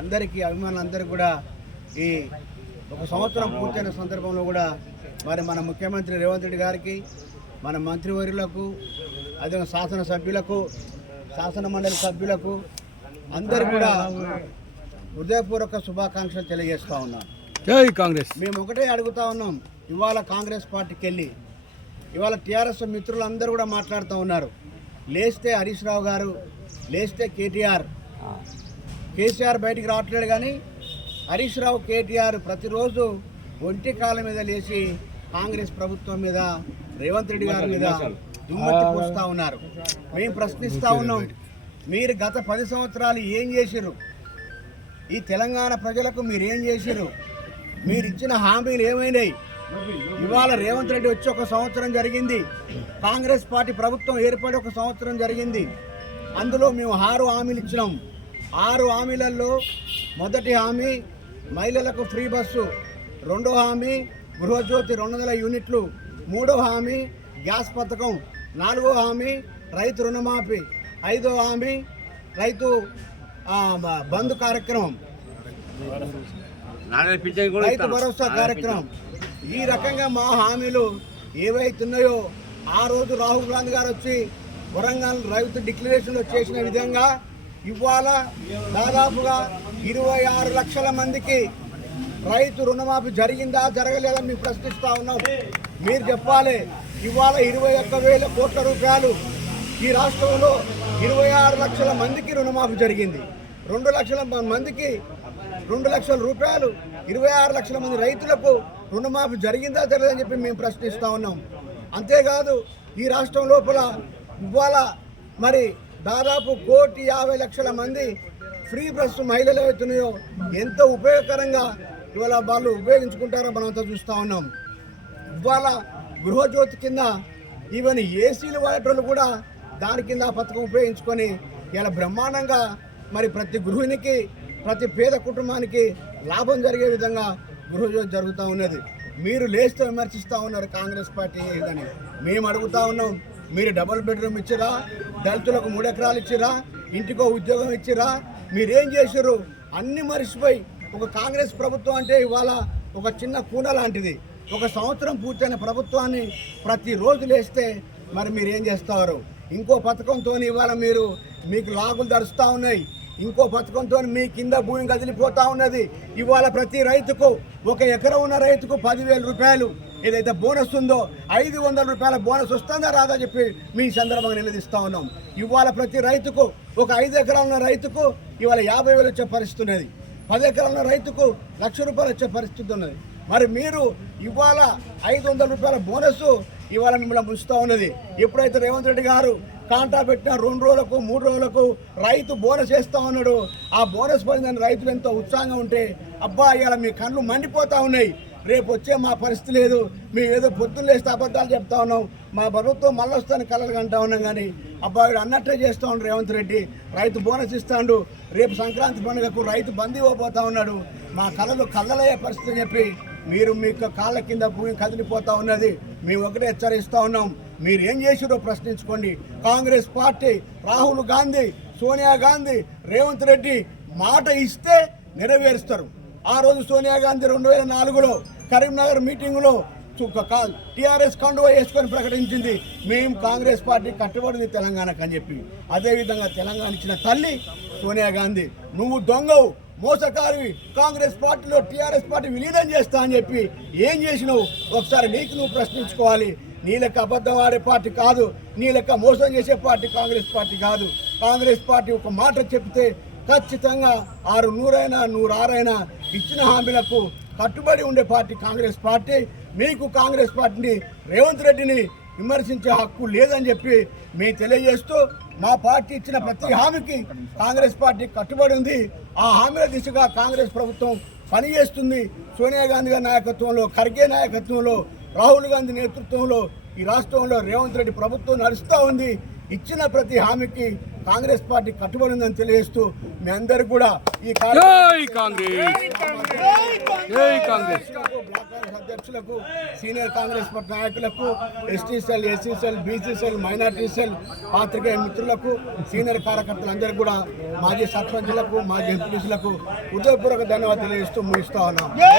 అందరికీ అభిమానులందరికీ కూడా ఈ ఒక సంవత్సరం పూర్తయిన సందర్భంలో కూడా మరి మన ముఖ్యమంత్రి రేవంత్ రెడ్డి గారికి, మన మంత్రివర్యులకు, అదే శాసనసభ్యులకు, శాసన మండలి సభ్యులకు అందరికీ కూడా హృదయపూర్వక శుభాకాంక్షలు తెలియజేస్తూ ఉన్నాం. జై కాంగ్రెస్. మేము ఒకటే అడుగుతా ఉన్నాం. ఇవాళ కాంగ్రెస్ పార్టీకి వెళ్ళి ఇవాళ టీఆర్ఎస్ మిత్రులందరూ కూడా మాట్లాడుతూ ఉన్నారు. లేస్తే హరీష్ రావు గారు, లేస్తే కేసీఆర్ బయటికి రావట్లేడు, కానీ హరీష్ రావు, కేటీఆర్ ప్రతిరోజు ఒంటి కాళ్ళ మీద లేచి కాంగ్రెస్ ప్రభుత్వం మీద, రేవంత్ రెడ్డి గారి మీద దుమ్మెత్తి పోస్తూ ఉన్నారు. మేము ప్రశ్నిస్తూ ఉన్నాం, మీరు గత 10 సంవత్సరాలు ఏం చేసిర్రు? ఈ తెలంగాణ ప్రజలకు మీరేం చేసిర్రు? మీరు ఇచ్చిన హామీలు ఏమైనాయి? ఇవాళ రేవంత్ రెడ్డి వచ్చి 1 సంవత్సరం జరిగింది, కాంగ్రెస్ పార్టీ ప్రభుత్వం ఏర్పడి 1 సంవత్సరం జరిగింది. అందులో మేము 6 హామీలు ఇచ్చినాం. 6 హామీలలో మొదటి హామీ మహిళలకు ఫ్రీ బస్సు, 2వ హామీ గృహజ్యోతి 200 యూనిట్లు, 3వ హామీ గ్యాస్ పథకం, 4వ హామీ రైతు రుణమాఫీ, 5వ హామీ రైతు బంధు కార్యక్రమం, రైతు భరోసా కార్యక్రమం. ఈ రకంగా మా హామీలు ఏవైతున్నాయో ఆ రోజు రాహుల్ గాంధీ గారు వచ్చి వరంగల్ రైతు డిక్లరేషన్లో చేసిన విధంగా ఇవాళ దాదాపుగా 26 లక్షల మందికి రైతు రుణమాఫీ జరిగిందా, జరగలేదని మేము ప్రశ్నిస్తూ ఉన్నాం. మీరు చెప్పాలి. ఇవాళ 21,000 కోట్ల రూపాయలు ఈ రాష్ట్రంలో 26 లక్షల మందికి రుణమాఫీ జరిగింది. 2 లక్షల మందికి 2 లక్షల రూపాయలు 26 లక్షల మంది రైతులకు రుణమాఫీ జరిగిందా, జరగదని చెప్పి మేము ప్రశ్నిస్తూ ఉన్నాం. అంతేకాదు ఈ రాష్ట్రం లోపల ఇవాళ మరి దాదాపు 1,50,00,000 మంది ఫ్రీ బస్సు మహిళలు అవుతున్నాయో ఎంతో ఉపయోగకరంగా ఇవాళ వాళ్ళు ఉపయోగించుకుంటారో మనం అంతా చూస్తూ ఉన్నాం. ఇవాళ గృహజ్యోతి కింద ఈవెన్ ఏసీలు వాడేటోళ్ళు కూడా దాని కింద ఆ పథకం ఉపయోగించుకొని ఇలా బ్రహ్మాండంగా మరి ప్రతి గృహిణికి, ప్రతి పేద కుటుంబానికి లాభం జరిగే విధంగా గృహజ్యోతి జరుగుతూ ఉన్నది. మీరు లేస్తూ విమర్శిస్తూ ఉన్నారు కాంగ్రెస్ పార్టీ అని. మేము అడుగుతూ ఉన్నాం, మీరు డబుల్ బెడ్రూమ్ ఇచ్చిరా, దళితులకు 3 ఎకరాలు ఇచ్చిరా, ఇంటికో ఉద్యోగం ఇచ్చిరా, మీరేం చేశారు? అన్ని మరిచిపోయి ఒక కాంగ్రెస్ ప్రభుత్వం అంటే ఇవాళ ఒక చిన్న కూన లాంటిది. 1 సంవత్సరం పూర్తయిన ప్రభుత్వాన్ని ప్రతిరోజు లేస్తే మరి మీరేం చేస్తారు? ఇంకో పథకంతో ఇవాళ మీకు లాగులు ధరుస్తూ ఉన్నాయి. ఇంకో పథకంతో మీ కింద భూమి కదిలిపోతూ ఉన్నది. ఇవాళ ప్రతి రైతుకు 1 ఎకరం ఉన్న రైతుకు 10,000 రూపాయలు ఏదైతే బోనస్ ఉందో 500 రూపాయల బోనస్ వస్తుందా రాదా చెప్పి మీ సందర్భంగా నిలదీస్తూ ఉన్నాం. ఇవాళ ప్రతి రైతుకు ఒక 5 ఎకరాలు ఉన్న రైతుకు ఇవాళ 50,000 వచ్చే పరిస్థితి ఉన్నది. 10 ఎకరాలు ఉన్న రైతుకు 1,00,000 రూపాయలు వచ్చే పరిస్థితి ఉన్నది. మరి మీరు ఇవాళ 500 రూపాయల బోనస్ ఇవాళ మిమ్మల్ని ముంచుతూ ఉన్నది. ఎప్పుడైతే రేవంత్ రెడ్డి గారు కాంటా పెట్టిన 2 రోజులకు 3 రోజులకు రైతు బోనస్ వేస్తూ ఉన్నాడు. ఆ బోనస్ పడిందని రైతులు ఎంతో ఉత్సాహంగా ఉంటే అబ్బా ఇవాళ మీ కళ్ళు మండిపోతూ ఉన్నాయి. రేపు వచ్చే మా పరిస్థితి లేదు, మేము ఏదో పొద్దున్న లేస్తే అబద్ధాలు చెప్తా ఉన్నాం, మా ప్రభుత్వం మళ్ళీ వస్తాను కలలు అంటా ఉన్నాం. కానీ అబ్బాయి అన్నట్టే చేస్తూ ఉన్నాడు రేవంత్ రెడ్డి. రైతు బోనస్ ఇస్తాడు, రేపు సంక్రాంతి పండుగకు రైతు బందీ ఇవ్వబోతా ఉన్నాడు. మా కళలు కళ్ళలయ్యే పరిస్థితి అని చెప్పి మీరు మీకు కాళ్ళ కింద భూమి కదిలిపోతూ ఉన్నది. మేము ఒకటే హెచ్చరిస్తూ ఉన్నాం, మీరు ఏం చేసిరో ప్రశ్నించుకోండి. కాంగ్రెస్ పార్టీ, రాహుల్ గాంధీ, సోనియా గాంధీ, రేవంత్ రెడ్డి మాట ఇస్తే నెరవేరుస్తారు. ఆ రోజు సోనియా గాంధీ 2004లో కరీంనగర్ మీటింగులో టీఆర్ఎస్ కండువా వేసుకొని ప్రకటించింది, మేము కాంగ్రెస్ పార్టీ కట్టుబడింది తెలంగాణకు అని చెప్పి. అదేవిధంగా తెలంగాణ ఇచ్చిన తల్లి సోనియా గాంధీ, నువ్వు దొంగవు, మోసకారివి, కాంగ్రెస్ పార్టీలో టీఆర్ఎస్ పార్టీ విలీనం చేస్తా అని చెప్పి ఏం చేసినావు? ఒకసారి నీకు నువ్వు ప్రశ్నించుకోవాలి. నీ లెక్క అబద్ధం ఆడే పార్టీ కాదు, నీ లెక్క మోసం చేసే పార్టీ కాంగ్రెస్ పార్టీ కాదు. కాంగ్రెస్ పార్టీ ఒక మాట చెప్తే ఖచ్చితంగా 100 106 ఇచ్చిన హామీలకు కట్టుబడి ఉండే పార్టీ కాంగ్రెస్ పార్టీ. మీకు కాంగ్రెస్ పార్టీని, రేవంత్ రెడ్డిని విమర్శించే హక్కు లేదని చెప్పి మేము తెలియజేస్తూ, మా పార్టీ ఇచ్చిన ప్రతి హామీకి కాంగ్రెస్ పార్టీ కట్టుబడి ఉంది. ఆ హామీల దిశగా కాంగ్రెస్ ప్రభుత్వం పనిచేస్తుంది. సోనియా గాంధీ గారి నాయకత్వంలో, ఖర్గే నాయకత్వంలో, రాహుల్ గాంధీ నేతృత్వంలో ఈ రాష్ట్రంలో రేవంత్ రెడ్డి ప్రభుత్వం నడుస్తూ ఉంది. ఇచ్చిన ప్రతి హామీకి కాంగ్రెస్ పార్టీ కట్టుబడి ఉందని తెలియజేస్తూ మీ అందరికీ కూడా ఈ బ్లాక్ కాంగ్రెస్ అధ్యక్షులకు, సీనియర్ కాంగ్రెస్ పార్టీ నాయకులకు, ST cell, SC cell, BC cell, minority cell, పాత్రికేయ మిత్రులకు, సీనియర్ కార్యకర్తలందరికీ కూడా మాజీ సర్పంచులకు, మాజీ ఎంపీలకు హృదయపూర్వక ధన్యవాదాలు తెలియజేస్తూ ముగిస్తా ఉన్నాం.